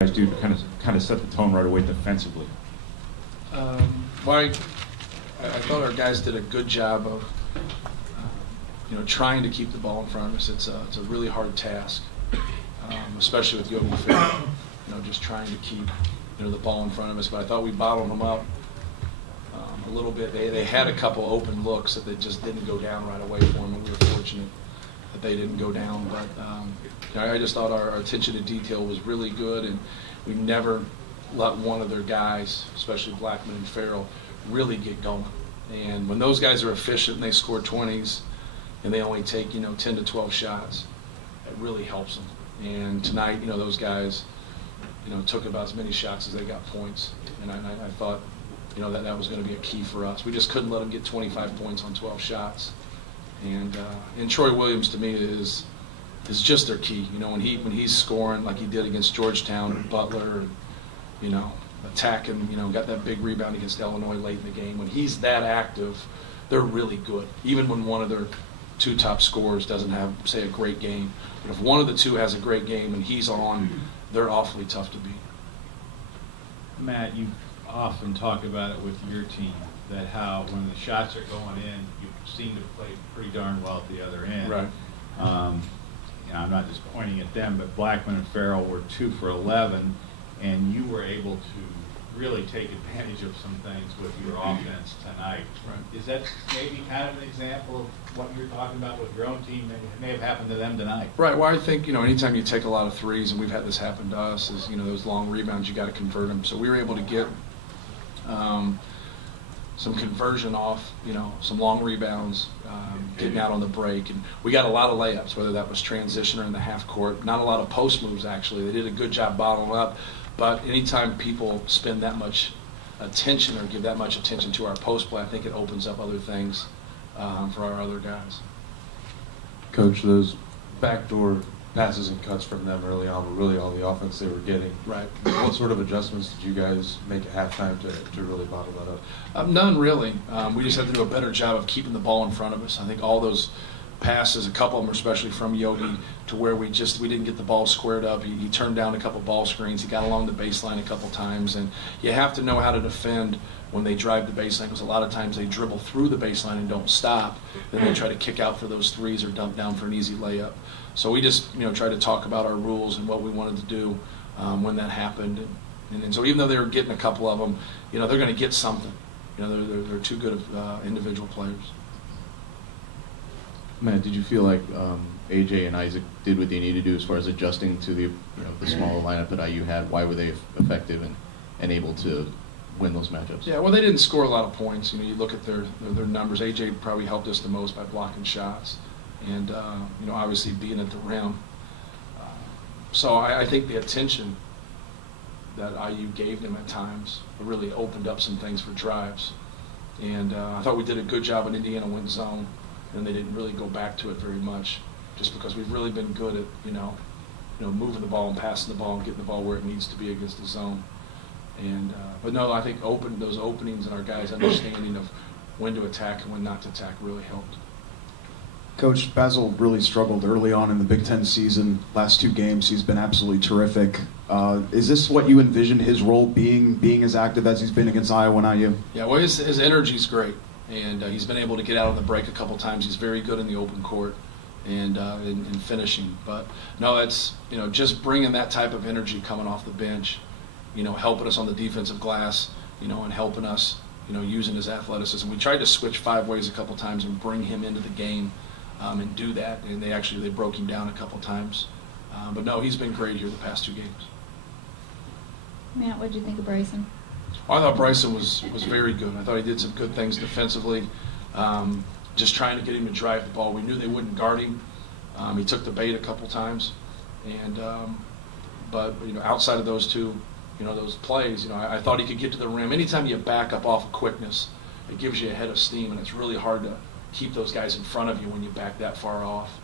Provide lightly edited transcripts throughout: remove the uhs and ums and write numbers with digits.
guys do to kind of set the tone right away defensively? Well, I thought our guys did a good job of trying to keep the ball in front of us. It's a really hard task, especially with Yogi Ferrell. Just trying to keep the ball in front of us. But I thought we bottled them up a little bit. They had a couple open looks that they just didn't go down right away for them, and we were fortunate that they didn't go down. But I just thought our attention to detail was really good, and we never let one of their guys, especially Blackman and Farrell, really get going. And when those guys are efficient and they score 20s and they only take 10 to 12 shots, it really helps them. And tonight, those guys took about as many shots as they got points, and I thought that was going to be a key for us. We just couldn't let them get 25 points on 12 shots. And Troy Williams, to me, is just their key. When he's scoring like he did against Georgetown and Butler, and attacking, got that big rebound against Illinois late in the game. When he's that active, they're really good. Even when one of their two top scorers doesn't have, say, a great game. But if one of the two has a great game and he's on, they're awfully tough to beat. Matt, you often talk about it with your team, that how when the shots are going in, you seem to play pretty darn well at the other end. Right. I'm not just pointing at them, but Blackman and Farrell were 2 for 11, and you were able to really take advantage of some things with your offense tonight. Right. Is that maybe kind of an example of what you're talking about with your own team that may have happened to them tonight? Right. Well, I think anytime you take a lot of threes, and we've had this happen to us, is those long rebounds, you got to convert them. So we were able to get some conversion off, some long rebounds, getting out on the break. And we got a lot of layups, whether that was transition or in the half court. Not a lot of post moves, actually. They did a good job bottling up. But anytime people spend that much attention or give that much attention to our post play, I think it opens up other things for our other guys. Coach, those backdoor passes and cuts from them early on were really all the offense they were getting. Right. What sort of adjustments did you guys make at halftime to really bottle that up? None, really. We just have to do a better job of keeping the ball in front of us. I think all those passes, a couple of them, especially from Yogi, to where we didn't get the ball squared up. He turned down a couple ball screens. He got along the baseline a couple times. And you have to know how to defend when they drive the baseline, because a lot of times they dribble through the baseline and don't stop. Then they try to kick out for those threes or dump down for an easy layup. So we just try to talk about our rules and what we wanted to do when that happened. And so even though they were getting a couple of them, they're going to get something. They're too good of individual players. Matt, did you feel like AJ and Isaac did what they needed to do as far as adjusting to the smaller lineup that IU had? Why were they effective and able to win those matchups? Yeah, well, they didn't score a lot of points. You look at their numbers. AJ probably helped us the most by blocking shots, and obviously being at the rim. So I think the attention that IU gave them at times really opened up some things for drives. And I thought we did a good job in Indiana win zone, and they didn't really go back to it very much, just because we've really been good at moving the ball and passing the ball and getting the ball where it needs to be against the zone. And but no, I think those openings and our guys' understanding of when to attack and when not to attack really helped. Coach, Basil really struggled early on in the Big Ten season. Last 2 games, he's been absolutely terrific. Is this what you envision his role being as active as he's been against Iowa and IU? Yeah, well, his energy's great, and he's been able to get out on the break a couple times. He's very good in the open court and in finishing. But no, it's just bringing that type of energy coming off the bench, helping us on the defensive glass, and helping us, using his athleticism. We tried to switch 5 ways a couple times and bring him into the game. And do that, and they broke him down a couple times. But no, he's been great here the past 2 games. Matt, what did you think of Bryson? I thought Bryson was very good. I thought he did some good things defensively, just trying to get him to drive the ball. We knew they wouldn't guard him. He took the bait a couple times, and but outside of those 2, those plays, I thought he could get to the rim. Anytime you back up off of quickness, it gives you a head of steam, and it's really hard to keep those guys in front of you when you back that far off.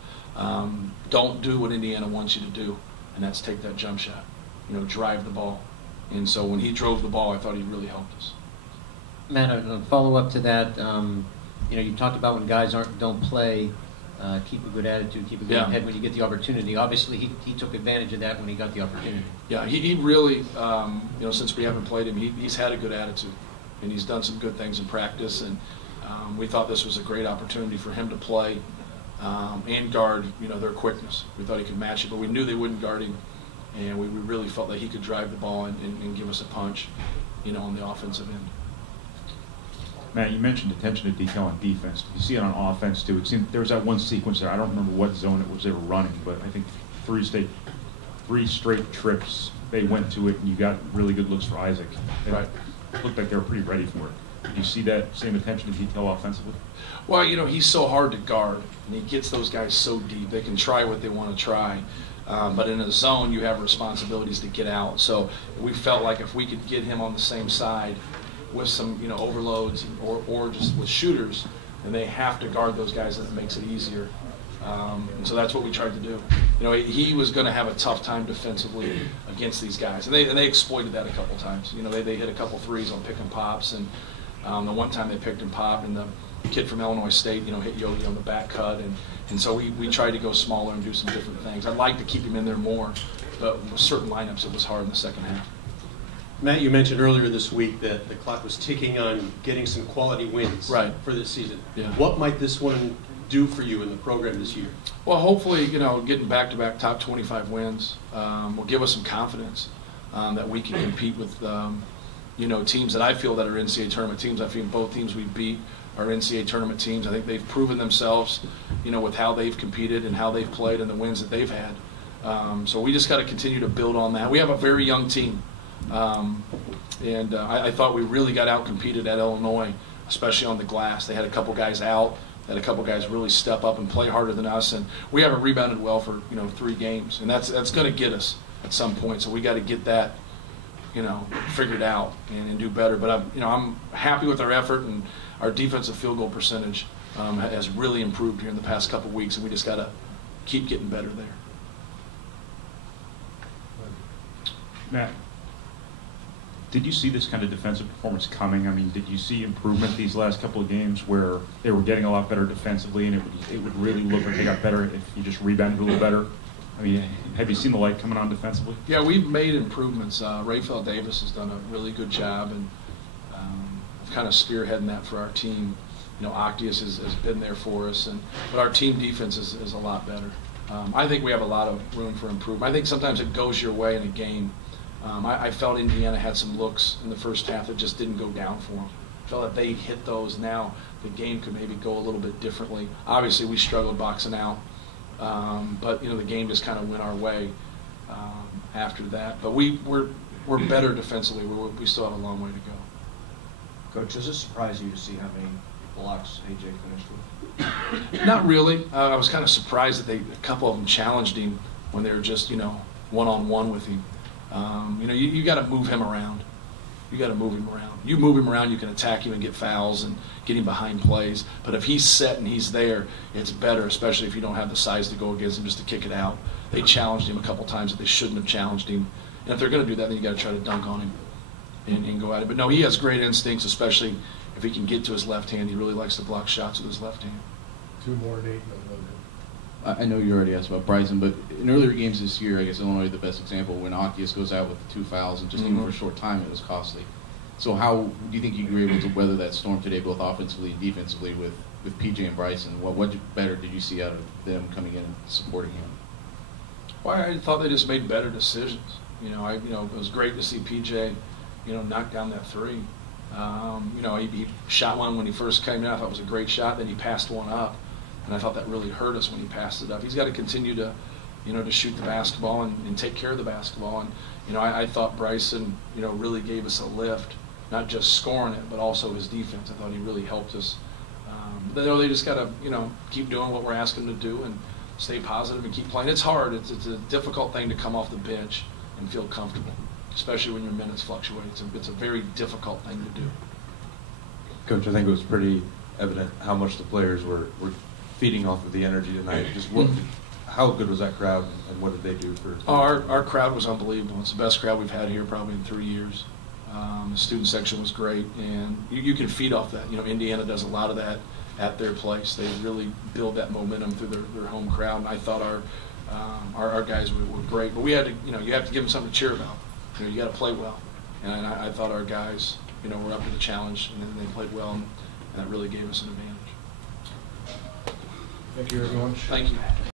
Don't do what Indiana wants you to do, and that's take that jump shot. Drive the ball. And so when he drove the ball, I thought he really helped us. Matt, a follow-up to that, you talked about when guys don't play keep a good attitude, keep a good head when you get the opportunity. Obviously, he took advantage of that when he got the opportunity. Yeah, he really, since we haven't played him, he's had a good attitude, and he's done some good things in practice, and we thought this was a great opportunity for him to play and guard, their quickness. We thought he could match it, but we knew they wouldn't guard him, and we really felt that he could drive the ball and give us a punch, on the offensive end. Matt, you mentioned attention to detail on defense. Did you see it on offense too? It seemed there was that one sequence there. I don't remember what zone it was they were running, but I think three straight trips they went to it, and you got really good looks for Isaac. Right. It looked like they were pretty ready for it. Did you see that same attention to detail offensively? Well, he's so hard to guard, and he gets those guys so deep. They can try what they want to try, but in a zone, you have responsibilities to get out. So we felt like if we could get him on the same side with some, overloads or just with shooters, and they have to guard those guys, and it makes it easier. And so that's what we tried to do. He was going to have a tough time defensively against these guys, and they exploited that a couple times. They hit a couple threes on pick and pops, and the one time they picked and popped, and the kid from Illinois State, hit Yogi on the back cut, and so we tried to go smaller and do some different things. I'd like to keep him in there more, but with certain lineups it was hard in the second half. Matt, you mentioned earlier this week that the clock was ticking on getting some quality wins for this season. Yeah. What might this one do for you in the program this year? Well, hopefully, getting back-to-back top 25 wins will give us some confidence that we can compete with, teams that I feel that are NCAA tournament teams. I feel both teams we beat are NCAA tournament teams. I think they've proven themselves, with how they've competed and how they've played and the wins that they've had. So we just got to continue to build on that. We have a very young team. I thought we really got out-competed at Illinois, especially on the glass. They had a couple guys out, had a couple guys really step up and play harder than us, and we haven't rebounded well for 3 games, and that's going to get us at some point. So we got to get that figured out and do better. But I'm happy with our effort, and our defensive field goal percentage has really improved here in the past couple weeks, and we just got to keep getting better there. Matt, did you see this kind of defensive performance coming? I mean, did you see improvement these last couple of games where they were getting a lot better defensively, and it would really look like they got better if you just rebounded a little better? I mean, have you seen the light coming on defensively? Yeah, we've made improvements. Rayfeld Davis has done a really good job, and kind of spearheading that for our team. Octius has been there for us, but our team defense is a lot better. I think we have a lot of room for improvement. I think sometimes it goes your way in a game. I felt Indiana had some looks in the first half that just didn't go down for them. I felt that they hit those. Now the game could maybe go a little bit differently. Obviously, we struggled boxing out, but the game just kind of went our way after that. But we're better defensively. We still have a long way to go. Coach, does it surprise you to see how many blocks AJ finished with? Not really. I was kind of surprised that a couple of them challenged him when they were just one-on-one with him. You got to move him around. You move him around, you can attack him and get fouls and get him behind plays. But if he's set and he's there, it's better, especially if you don't have the size to go against him just to kick it out. They challenged him a couple times that they shouldn't have challenged him. And if they're going to do that, then you got to try to dunk on him and go at it. But no, he has great instincts, especially if he can get to his left hand. He really likes to block shots with his left hand. 2 more and 8. I know you already asked about Bryson, but in earlier games this year, I guess Illinois is the best example when Occhius goes out with 2 fouls, and just even for a short time, it was costly. So how do you think you were able to weather that storm today, both offensively and defensively, with PJ and Bryson? What better did you see out of them coming in and supporting him? Well, I thought they just made better decisions. It was great to see PJ, knock down that 3. He shot one when he first came out. I thought it was a great shot. Then he passed one up. And I thought that really hurt us when he passed it up. He's got to continue to, to shoot the basketball and take care of the basketball. And, I thought Bryson, really gave us a lift, not just scoring it, but also his defense. I thought he really helped us. They just got to, keep doing what we're asking them to do and stay positive and keep playing. It's hard. It's a difficult thing to come off the bench and feel comfortable, especially when your minutes fluctuate. It's a very difficult thing to do. Coach, I think it was pretty evident how much the players were feeding off of the energy tonight. Just how good was that crowd, and what did they do for? Our crowd was unbelievable. It's the best crowd we've had here probably in 3 years. The student section was great, and you can feed off that. Indiana does a lot of that at their place. They really build that momentum through their home crowd. And I thought our guys were great, but we had to, you have to give them something to cheer about. You got to play well, and I thought our guys, were up to the challenge, and then they played well, and that really gave us an advantage. Thank you, everyone. Thank you.